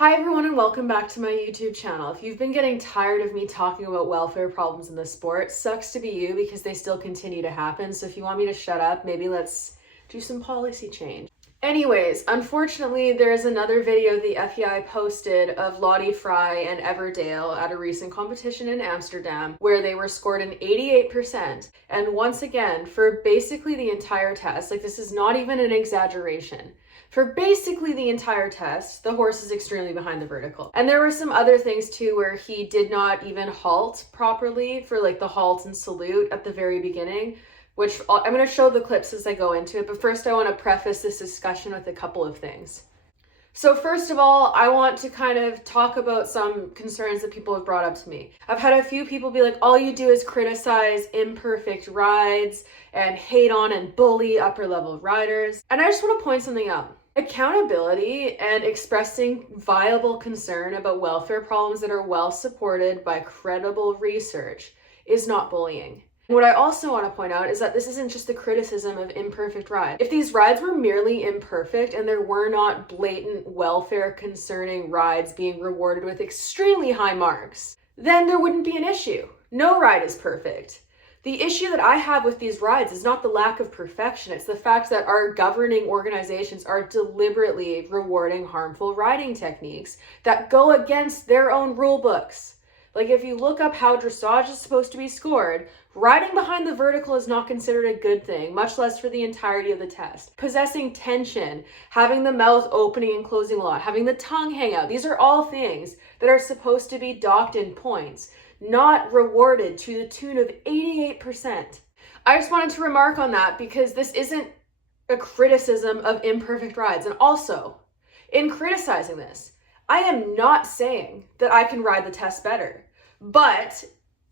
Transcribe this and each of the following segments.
Hi everyone and welcome back to my YouTube channel. If you've been getting tired of me talking about welfare problems in the sport, sucks to be you because they still continue to happen. So if you want me to shut up, maybe let's do some policy change. Anyways, unfortunately, there is another video the FEI posted of Lottie Fry and Everdale at a recent competition in Amsterdam where they were scored an 88%. And once again, for basically the entire test, like this is not even an exaggeration, for basically the entire test, the horse is extremely behind the vertical. And there were some other things too where he did not even halt properly for like the halt and salute at the very beginning, which I'm going to show the clips as I go into it. But first I want to preface this discussion with a couple of things. So first of all, I want to kind of talk about some concerns that people have brought up to me. I've had a few people be like, all you do is criticize imperfect rides and hate on and bully upper level riders. And I just want to point something out. Accountability and expressing viable concern about welfare problems that are well supported by credible research is not bullying. What I also want to point out is that this isn't just the criticism of imperfect rides. If these rides were merely imperfect and there were not blatant welfare concerning rides being rewarded with extremely high marks, then there wouldn't be an issue. No ride is perfect. The issue that I have with these rides is not the lack of perfection, it's the fact that our governing organizations are deliberately rewarding harmful riding techniques that go against their own rule books. Like if you look up how dressage is supposed to be scored, riding behind the vertical is not considered a good thing, much less for the entirety of the test. Possessing tension, having the mouth opening and closing a lot, having the tongue hang out, these are all things that are supposed to be docked in points, not rewarded to the tune of 88%. I just wanted to remark on that because this isn't a criticism of imperfect rides. And also, in criticizing this, I am not saying that I can ride the test better, but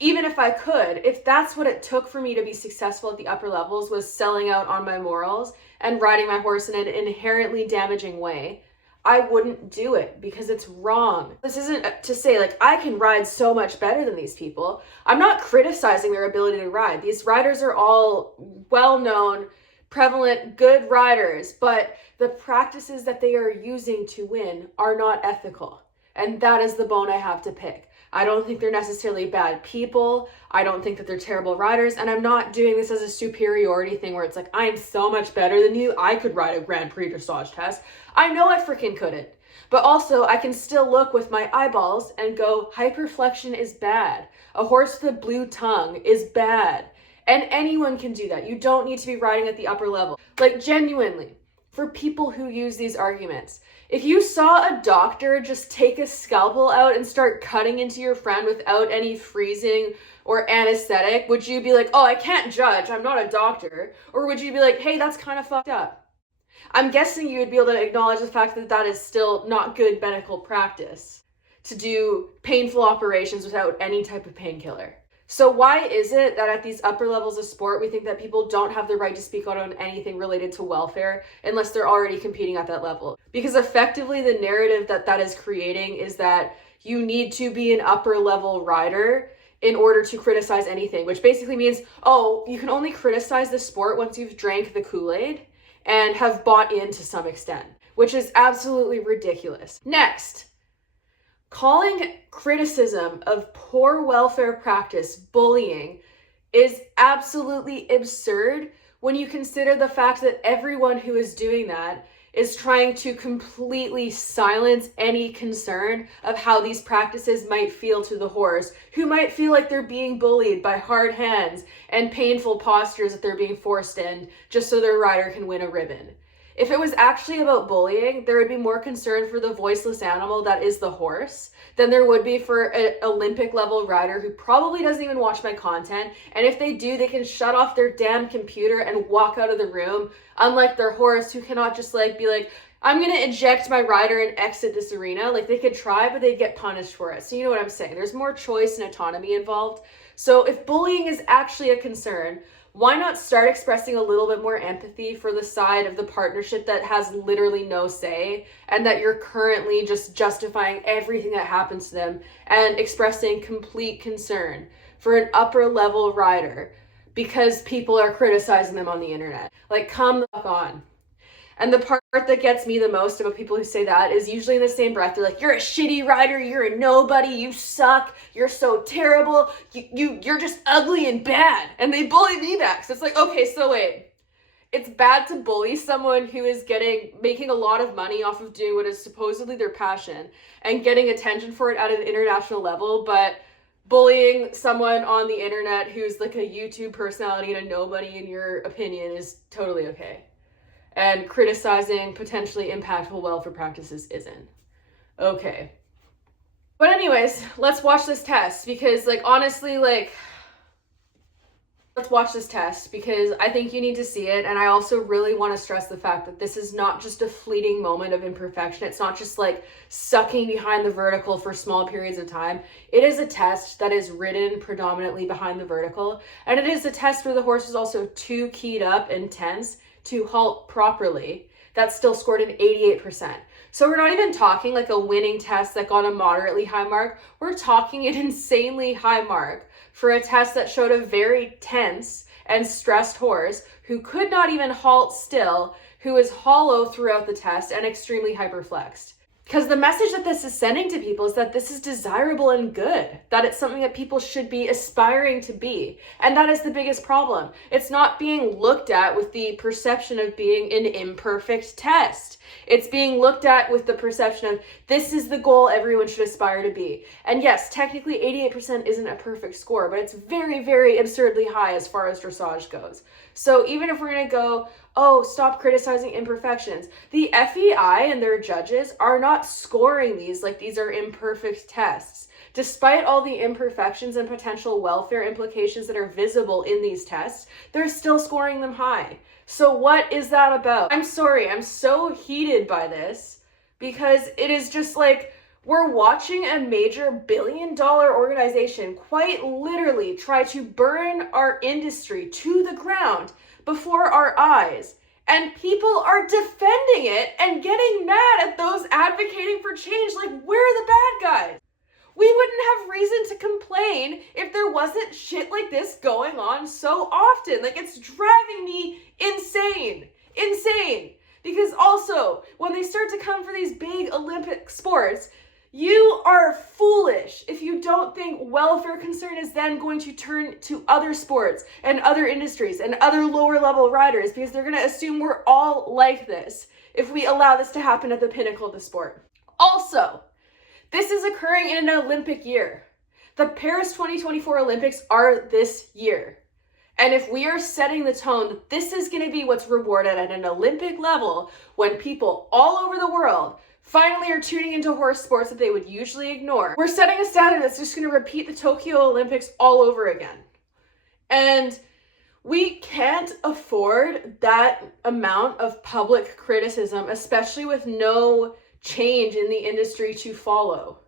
even if I could, if that's what it took for me to be successful at the upper levels was selling out on my morals and riding my horse in an inherently damaging way, I wouldn't do it because it's wrong. This isn't to say like I can ride so much better than these people. I'm not criticizing their ability to ride. These riders are all well-known, prevalent, good riders, but the practices that they are using to win are not ethical. And that is the bone I have to pick. I don't think they're necessarily bad people. I don't think that they're terrible riders. And I'm not doing this as a superiority thing where it's like, I am so much better than you. I could ride a Grand Prix dressage test. I know I freaking couldn't. But also I can still look with my eyeballs and go, hyperflexion is bad. A horse with a blue tongue is bad. And anyone can do that. You don't need to be riding at the upper level. Like genuinely, for people who use these arguments, if you saw a doctor just take a scalpel out and start cutting into your friend without any freezing or anesthetic, would you be like, oh, I can't judge, I'm not a doctor? Or would you be like, hey, that's kind of fucked up? I'm guessing you would be able to acknowledge the fact that that is still not good medical practice to do painful operations without any type of painkiller. So why is it that at these upper levels of sport, we think that people don't have the right to speak out on anything related to welfare unless they're already competing at that level? Because effectively the narrative that that is creating is that you need to be an upper level rider in order to criticize anything, which basically means, oh, you can only criticize the sport once you've drank the Kool-Aid and have bought in to some extent, which is absolutely ridiculous. Next. Calling criticism of poor welfare practice bullying is absolutely absurd when you consider the fact that everyone who is doing that is trying to completely silence any concern of how these practices might feel to the horse, who might feel like they're being bullied by hard hands and painful postures that they're being forced in just so their rider can win a ribbon. If it was actually about bullying, there would be more concern for the voiceless animal that is the horse than there would be for an Olympic level rider who probably doesn't even watch my content. And if they do, they can shut off their damn computer and walk out of the room, unlike their horse who cannot just like be like, I'm going to eject my rider and exit this arena. Like they could try, but they'd get punished for it. So you know what I'm saying? There's more choice and autonomy involved. So if bullying is actually a concern, why not start expressing a little bit more empathy for the side of the partnership that has literally no say and that you're currently just justifying everything that happens to them and expressing complete concern for an upper level rider because people are criticizing them on the internet? Like, come the fuck on. And the part that gets me the most about people who say that is usually in the same breath. They're like, you're a shitty rider, you're a nobody, you suck, you're so terrible, you're just ugly and bad. And they bully me back. So it's like, okay, so wait. It's bad to bully someone who is making a lot of money off of doing what is supposedly their passion and getting attention for it at an international level, but bullying someone on the internet who's like a YouTube personality and a nobody in your opinion is totally okay. And criticizing potentially impactful welfare practices isn't. Okay. But anyways, let's watch this test because honestly, let's watch this test because I think you need to see it. And I also really want to stress the fact that this is not just a fleeting moment of imperfection. It's not just sucking behind the vertical for small periods of time. It is a test that is ridden predominantly behind the vertical. And it is a test where the horse is also too keyed up and tense to halt properly. That's still scored an 88%. So we're not even talking a winning test that got a moderately high mark. We're talking an insanely high mark for a test that showed a very tense and stressed horse who could not even halt still, who is hollow throughout the test and extremely hyperflexed. Because the message that this is sending to people is that this is desirable and good, that it's something that people should be aspiring to be. And that is the biggest problem. It's not being looked at with the perception of being an imperfect test. It's being looked at with the perception of this is the goal everyone should aspire to be. And yes, technically 88% isn't a perfect score, but it's very, very absurdly high as far as dressage goes. So even if we're going to go, oh, stop criticizing imperfections, the FEI and their judges are not scoring these like these are imperfect tests. Despite all the imperfections and potential welfare implications that are visible in these tests, they're still scoring them high. So what is that about? I'm sorry, I'm so heated by this because it is just we're watching a major billion-dollar organization quite literally try to burn our industry to the ground before our eyes. And people are defending it and getting mad at those advocating for change we're the bad guys. We wouldn't have reason to complain if there wasn't shit like this going on so often. It's driving me insane. Insane. Because also, when they start to come for these big Olympic sports, you are foolish if you don't think welfare concern is then going to turn to other sports and other industries and other lower level riders because they're going to assume we're all like this if we allow this to happen at the pinnacle of the sport. Also, this is occurring in an Olympic year. The Paris 2024 Olympics are this year. And if we are setting the tone that this is going to be what's rewarded at an Olympic level when people all over the world finally are tuning into horse sports that they would usually ignore, we're setting a standard that's just going to repeat the Tokyo Olympics all over again. And we can't afford that amount of public criticism, especially with no change in the industry to follow.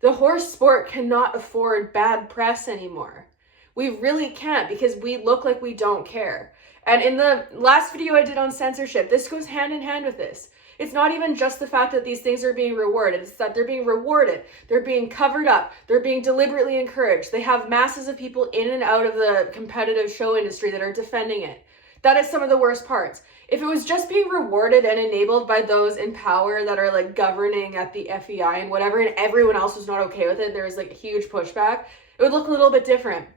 The horse sport cannot afford bad press anymore. We really can't because we look like we don't care. And in the last video I did on censorship, this goes hand in hand with this. It's not even just the fact that these things are being rewarded. It's that they're being rewarded. They're being covered up. They're being deliberately encouraged. They have masses of people in and out of the competitive show industry that are defending it. That is some of the worst parts. If it was just being rewarded and enabled by those in power that are governing at the FEI and whatever, and everyone else was not okay with it, there was a huge pushback, it would look a little bit different.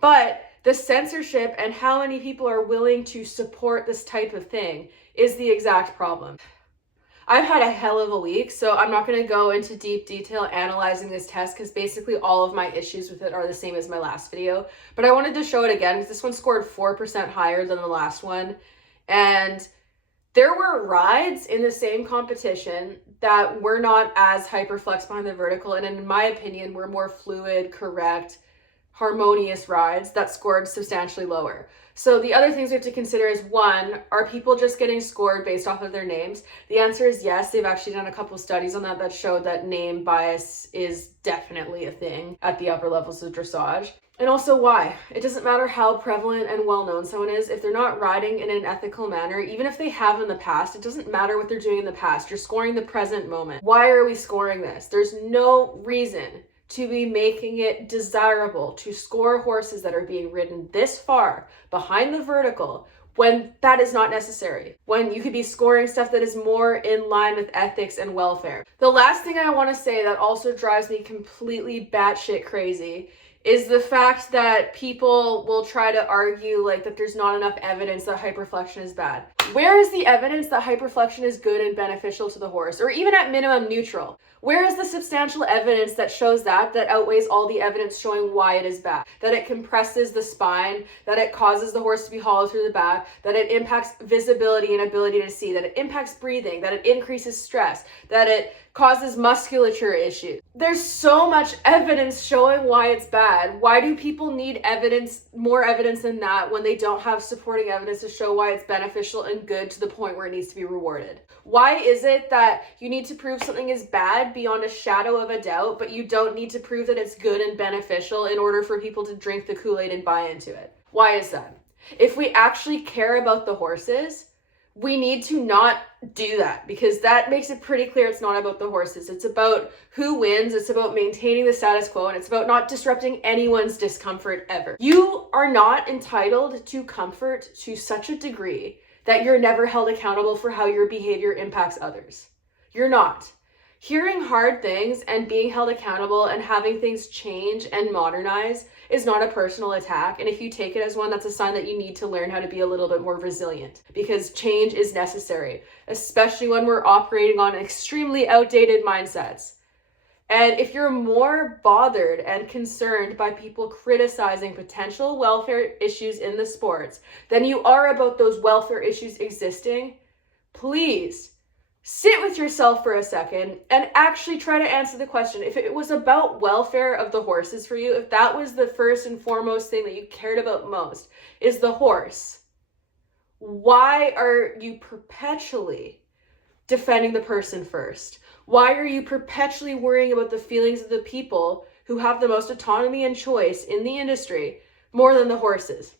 But the censorship and how many people are willing to support this type of thing is the exact problem. I've had a hell of a week, so I'm not going to go into deep detail analyzing this test because basically all of my issues with it are the same as my last video. But I wanted to show it again because this one scored 4% higher than the last one. And there were rides in the same competition that were not as hyperflex behind the vertical, and in my opinion were more fluid, correct, harmonious rides that scored substantially lower. So the other things we have to consider is, one, are people just getting scored based off of their names? The answer is yes. They've actually done a couple studies on that showed that name bias is definitely a thing at the upper levels of dressage. And also why? It doesn't matter how prevalent and well-known someone is. If they're not riding in an ethical manner, even if they have in the past, it doesn't matter what they're doing in the past. You're scoring the present moment. Why are we scoring this? There's no reason to be making it desirable to score horses that are being ridden this far behind the vertical when that is not necessary, when you could be scoring stuff that is more in line with ethics and welfare. The last thing I want to say that also drives me completely batshit crazy is the fact that people will try to argue like that there's not enough evidence that hyperflexion is bad. Where is the evidence that hyperflexion is good and beneficial to the horse, or even at minimum neutral? Where is the substantial evidence that shows that outweighs all the evidence showing why it is bad? That it compresses the spine, that it causes the horse to be hollow through the back, that it impacts visibility and ability to see, that it impacts breathing, that it increases stress, that it causes musculature issues. There's so much evidence showing why it's bad. Why do people need evidence, more evidence than that, when they don't have supporting evidence to show why it's beneficial and good to the point where it needs to be rewarded? Why is it that you need to prove something is bad beyond a shadow of a doubt, but you don't need to prove that it's good and beneficial in order for people to drink the Kool-Aid and buy into it? Why is that? If we actually care about the horses, we need to not do that, because that makes it pretty clear it's not about the horses. It's about who wins, it's about maintaining the status quo, and it's about not disrupting anyone's discomfort ever. You are not entitled to comfort to such a degree that you're never held accountable for how your behavior impacts others. You're not. Hearing hard things and being held accountable and having things change and modernize is not a personal attack. And if you take it as one, that's a sign that you need to learn how to be a little bit more resilient, because change is necessary, especially when we're operating on extremely outdated mindsets. And if you're more bothered and concerned by people criticizing potential welfare issues in the sports than you are about those welfare issues existing, please sit with yourself for a second and actually try to answer the question. If it was about welfare of the horses for you, if that was the first and foremost thing that you cared about most, is the horse, why are you perpetually defending the person first? Why are you perpetually worrying about the feelings of the people who have the most autonomy and choice in the industry more than the horses?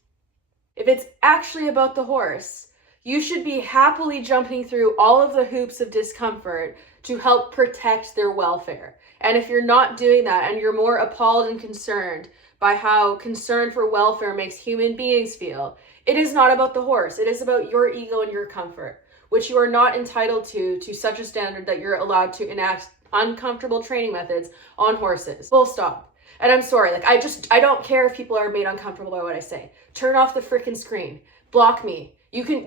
If it's actually about the horse, you should be happily jumping through all of the hoops of discomfort to help protect their welfare. And if you're not doing that and you're more appalled and concerned by how concern for welfare makes human beings feel, it is not about the horse. It is about your ego and your comfort, which you are not entitled to such a standard that you're allowed to enact uncomfortable training methods on horses. Full stop. And I'm sorry, I don't care if people are made uncomfortable by what I say. Turn off the freaking screen. Block me.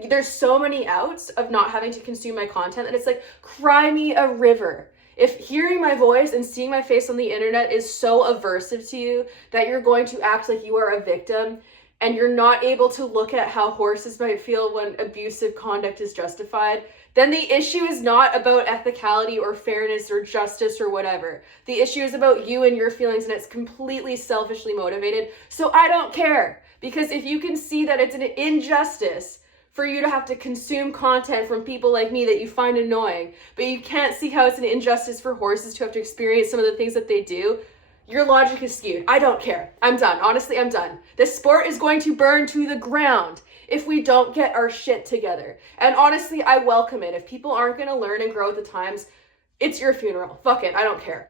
There's so many outs of not having to consume my content that it's like, cry me a river. If hearing my voice and seeing my face on the internet is so aversive to you that you're going to act like you are a victim and you're not able to look at how horses might feel when abusive conduct is justified, then the issue is not about ethicality or fairness or justice or whatever. The issue is about you and your feelings, and it's completely selfishly motivated. So I don't care, because if you can see that it's an injustice for you to have to consume content from people like me that you find annoying, but you can't see how it's an injustice for horses to have to experience some of the things that they do, your logic is skewed. I don't care. I'm done. Honestly, I'm done. This sport is going to burn to the ground if we don't get our shit together. And honestly, I welcome it. If people aren't going to learn and grow with the times, it's your funeral. Fuck it. I don't care.